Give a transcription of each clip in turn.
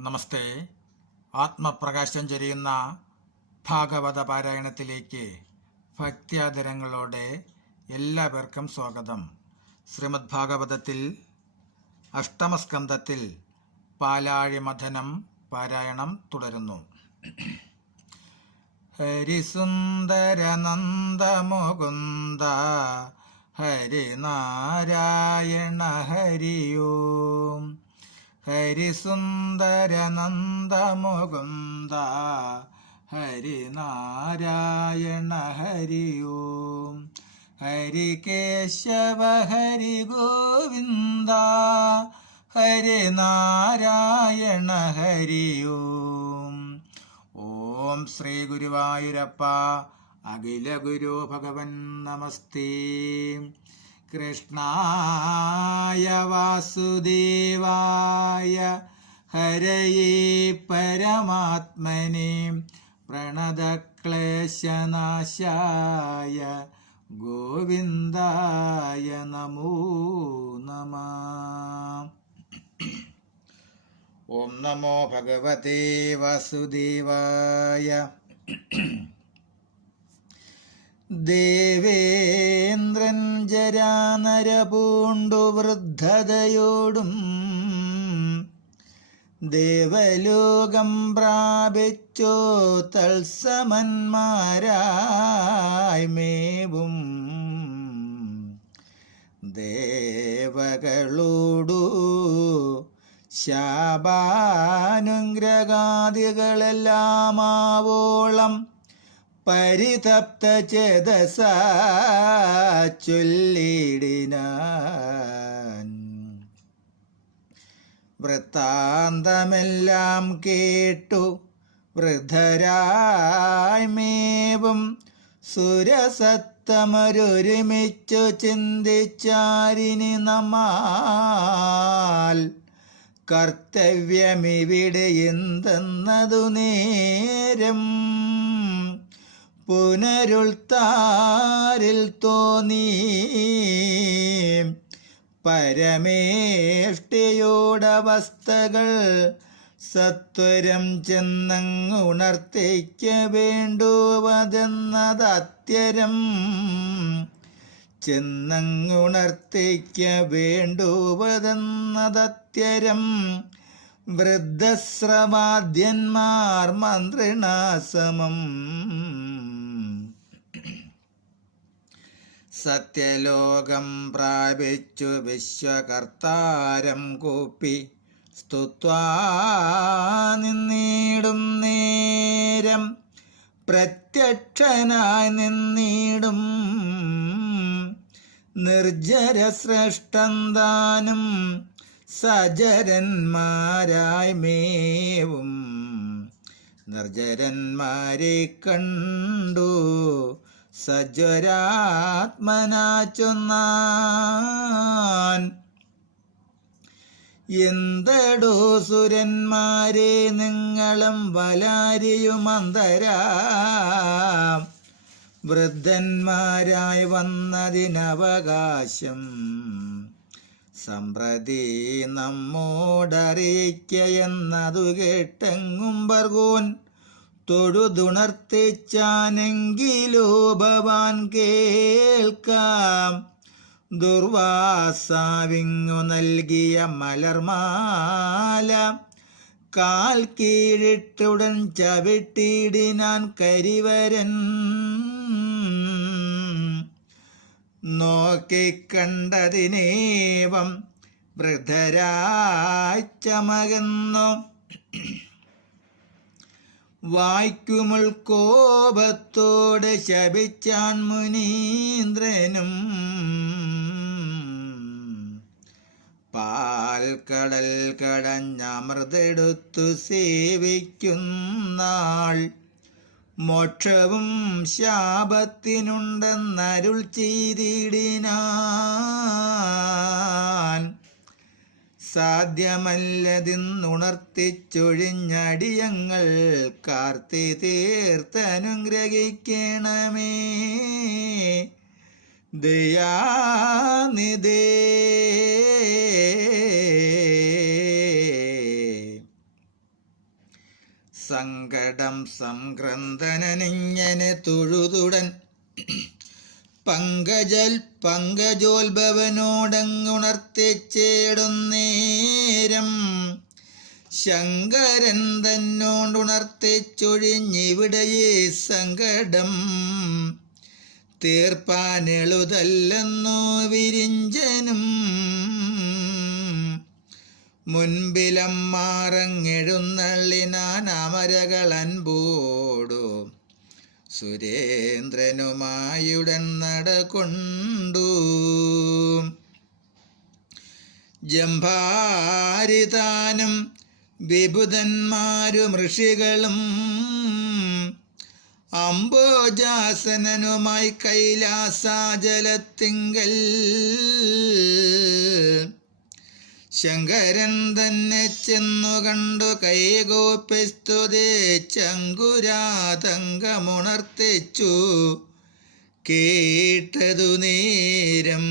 നമസ്തേ. ആത്മപ്രകാശം ചൊരിയുന്ന ഭാഗവത പാരായണത്തിലേക്ക് ഭക്ത്യാദരങ്ങളോടെ എല്ലാവർക്കും സ്വാഗതം. ശ്രീമദ് ഭാഗവതത്തിൽ അഷ്ടമസ്കന്ധത്തിൽ പാലാഴിമഥനം പാരായണം തുടരുന്നു. ഹരിസുന്ദരനന്ദമുകുന്ദ ഹരിനാരായണ ഹരിയോം. ഹരിസുന്ദരനന്ദമുകുന്ദ ഹരിനാരായണ ഹരിയോം. ഹരികേശവ ഹരി ഗോവിന്ദ ഹരിനാരായണ ഹരിയോം. ഓം ശ്രീ ഗുരുവായൂരപ്പ അഖില ഗുരു ഭഗവൻ നമസ്തേ. കൃഷ്ണായ വാസുദേവായ ഹരയേ പരമാത്മനെ പ്രണതക്ലേശനാശായ ഗോവിന്ദായ നമോ നമഃ. ഓം നമോ ഭഗവതേ വാസുദേവായ. ദേവേന്ദ്രൻ ജരാനരപൂണ്ടു വൃദ്ധതയോടും ദേവലോകം പ്രാപിച്ചോ തത്സമന്മാരായി മേവും ദേവകളോടു ശാപാനുഗ്രഹാദികളെല്ലാമാവോളം പരിതപ്ത ചേതസാ ചൊല്ലിടിനാൻ. വൃത്താന്തമെല്ലാം കേട്ടു വൃദ്ധരായി മേവും സുരസത്തമരൊരുമിച്ചു ചിന്തിച്ചാരിനി നമ്മാൽ കർത്തവ്യമിവിടെ എന്തെന്നതു നേരം പുനരുൾത്താരിൽ തോന്നി. പരമേഷ്ടിയോടവസ്ഥകൾ സത്വരം ചെന്നങ്ങുണർത്തിക്ക വേണ്ടുവതെന്നതത്യരം ചെന്നങ്ങുണർത്തിക്ക വേണ്ടുവതെന്നതത്യരം വൃദ്ധശ്രവാദ്യന്മാർ മന്ത്രിണാസമം. സത്യലോകം പ്രാപിച്ചു വിശ്വകർത്താരം കൂപ്പി സ്തുത്വാ നിന്നിടും നേരം പ്രത്യക്ഷനായി നിന്നിടും നിർജ്ജരശ്രേഷ്ഠന്താനും സജരന്മാരായി മേവും നിർജ്ജരന്മാരെ കണ്ടു സജ്വരാത്മനാ ചൊന്നാൻ. എന്തടോ സുരന്മാരെ നിങ്ങളും വലാരിയുമന്തരാ വൃദ്ധന്മാരായി വന്നതിനവകാശം സമ്പ്രതി നമ്മോടറിയിക്ക എന്നതു കേട്ടെങ്ങും ബർഗോൻ തൊഴുതുണർത്തിച്ചാനെങ്കിലോ ഭവാൻ കേൾക്കാം. ദുർവാസാവിങ്ങു നൽകിയ മലർമാല കാൽ കീഴിട്ടുടൻ ചവിട്ടിടിനാൻ കരിവരൻ. നോക്കിക്കണ്ടതിനേവം വൃദ്ധരായി ചമകന്നു വായ്ക്കുമുൾ കോപത്തോടെ ശപിച്ചാൻ മുനീന്ദ്രനും. പാൽക്കടൽ കടഞ്ഞമൃതെടുത്തു സേവിക്കുന്നാൾ മോക്ഷവും ശാപത്തിനുണ്ടെന്നരുൾ ചെയ്തിടിനാൻ. സാധ്യമല്ലതിന്നുണർത്തിച്ചൊഴിഞ്ഞടിയങ്ങൾ കാർത്തി തീർത്തനുഗ്രഹിക്കണമേ ദയാനിധേ. സങ്കടം സംക്രന്ദനനിങ്ങനെ തൊഴുതുടൻ പങ്കജോത്ഭവനോടങ്ങുണർത്തിച്ചേടുന്നേരം ശങ്കരൻ തന്നോണ്ടുണർത്തിച്ചൊഴിഞ്ഞിവിടെയേ സങ്കടം തീർപ്പാനെളുതല്ലെന്നു വിരിഞ്ചനും മുൻപിലമ്മാറങ്ങെഴുന്നള്ളിനാൻ അമരകളൻപോടു സുരേന്ദ്രനുമായുടൻ നടകൊണ്ടു ജംഭാരിതാനും വിബുധന്മാരും ഋഷികളും അംബോജാസനനുമായി കൈലാസാജലത്തിങ്കൽ ശങ്കരൻ തന്നെ ചെന്നു കണ്ടു കൈകോപ്പിസ്തുതേച്ചങ്കുരാതങ്കമുണർത്തിച്ചു കേട്ടതു നേരം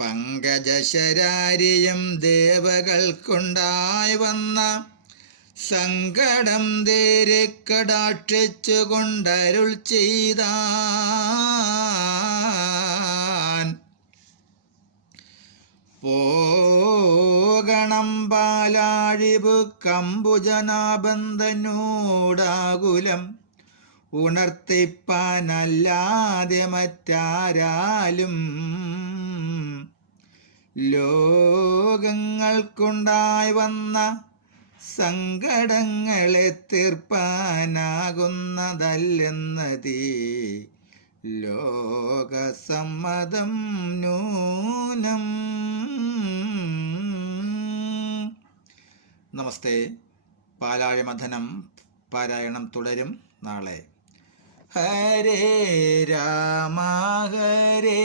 പങ്കജശരാരിയും ദേവകൾക്കുണ്ടായി വന്ന സങ്കടം ദേരെ കടാക്ഷിച്ചു കൊണ്ടരുൾ ചെയ്താൻ പോകണം പാലാഴിപു കമ്പുജനാബന്ധനോടാകുലം ഉണർത്തിപ്പാനല്ലാതെ മറ്റാരാലും ലോകങ്ങൾക്കുണ്ടായി വന്ന സങ്കടങ്ങളെ തീർപ്പാനാകുന്നതല്ലെന്നതീ ലോകസമ്മതം നൂനം. നമസ്തേ. പാലാഴിമഥനം പാരായണം തുടരും നാളെ. ഹരേ രാമ ഹരേ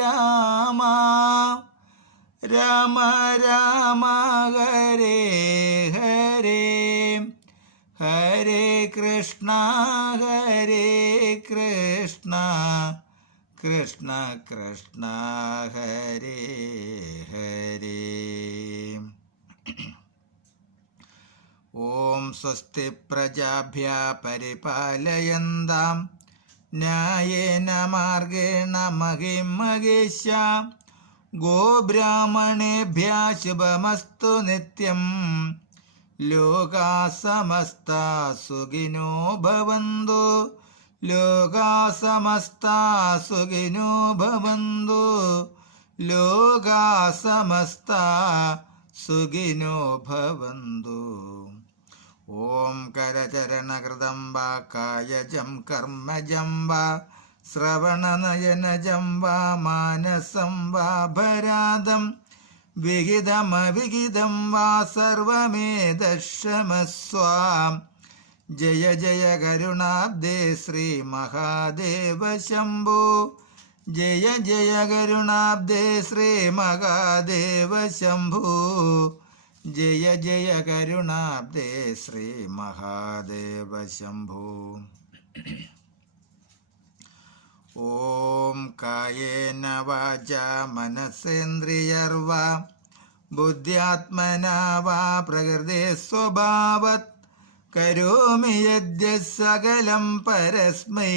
രാമ രാമ രാമ ഹരേ ഹരേ ഹരേ കൃഷ്ണ കൃഷ്ണ കൃഷ്ണ ഹരേ ഹരേ. ഓം സ്വസ്തി പ്രജാഭ്യഃ പരിപാലയന്താം ന്യായേന മാർഗേണ മഹിം മഹേശാ ഗോബ്രാഹ്മണേഭ്യഃ ശുഭമസ്തു നിത്യം ലോകാ സമസ്താ സുഖിനോ ഭവന്തു ലോകാ സമസ്താ സുഖിനോ ഭവന്തു ലോകാ സമസ്താ സുഖിനോ ഭവന്തു. ഓം കരചരണകൃതം വാ കായജം കർമ്മജം വാ ശ്രവണനയനജം വാ മാനസം വാ ഭരാദം വിഹിതമവിഹിതം വാ സർവമേതക്ഷമസ്വ. ജയ ജയ കരുണാബ്ദേ ശ്രീ മഹാദേവ ശംഭോ ജയ ജയ കരുണാബ്ദേ ശ്രീ മഹാദേവ ശംഭോ ജയ ജയ കരുണാബ്ദേ ശ്രീ മഹാദേവ ശംഭോ. ഓം കായേന വാചാ മനസേന്ദ്രിയർവാ ബുദ്ധ്യാത്മനാ വാ പ്രകൃതേ സ്വഭാവത് കരോമി യദ്യത് സകലം പരസ്മൈ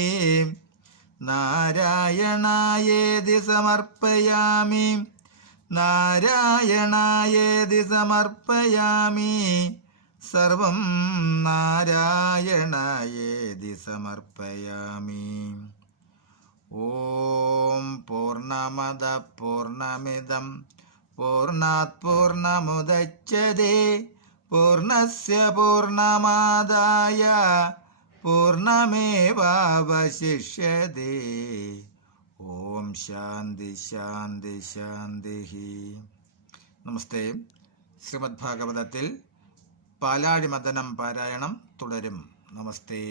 നാരായണായേതി സമർപ്പയാമി നാരായണായേതി സമർപ്പയാമി സർവം നാരായണായേതി സമർപ്പയാമി. ഓം പൂർണ്ണമദ പൂർണ്ണമിദം പൂർണ്ണാത് പൂർണ്ണമുദച്യതേ പൂർണ്ണസ്യ പൂർണ്ണമാദായ പൂർണ്ണമേവാവശിഷ്യതേ. ഓം ശാന്തി ശാന്തി ശാന്തി. നമസ്തേ. ശ്രീമദ് ഭാഗവതത്തിൽ പാലാഴിമഥനം പാരായണം തുടരും. നമസ്തേ.